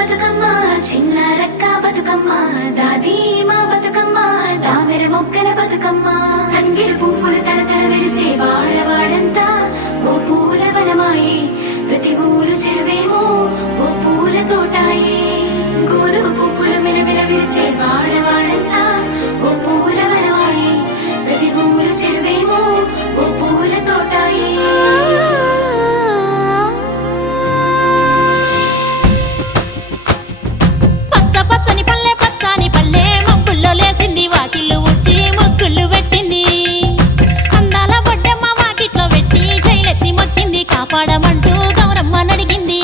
బతుకమ్మ చిన్న రక్క బతుకమ్మ దాది మా బతుకమ్మ దామెర మొక్కల బతుకమ్మ తంగిడి పువ్వులు తడతడ వెలిసే వాడవాడంతా ఓ పూల వనమాయే ప్రతి ఊరు చెరువేమో ఓ పూల తోటాయే గోనుగు పువ్వులు మెలమెల విరిసే వాడవాడంతా ఓ పూల వనమాయే ప్రతి ఊరు చెరువేమో ఓ పూల తోటాయే పచ్చని పల్లె పచ్చని పల్లె మబ్బుల్లో లేసింది వాకిళ్ళు ఉచ్చి ముగ్గులు పెట్టింది అందాల బొడ్డమ్మ వాకిట్లో పెట్టి జైలెత్తి మొక్కింది కాపాడమంటూ గౌరమ్మ నడిగింది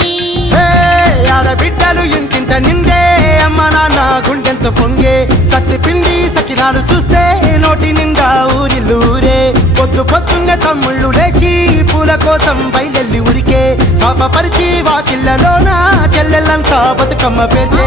ఆడబిడ్డలు ఇంటింట నిందే అమ్మ నాన్న గుండెంత పొంగే సత్తి పిండి సకినాలు చూస్తే నోటి నిండా ఊరిల్లూరే పొద్దు పొద్దున్నే తమ్ముళ్ళు లేచి పూల కోసం బయలెల్లి ఉరికే శాపపరిచి వాకిళ్ళలోన చెల్లెళ్ళంతా బతుకమ్మ పేర్చే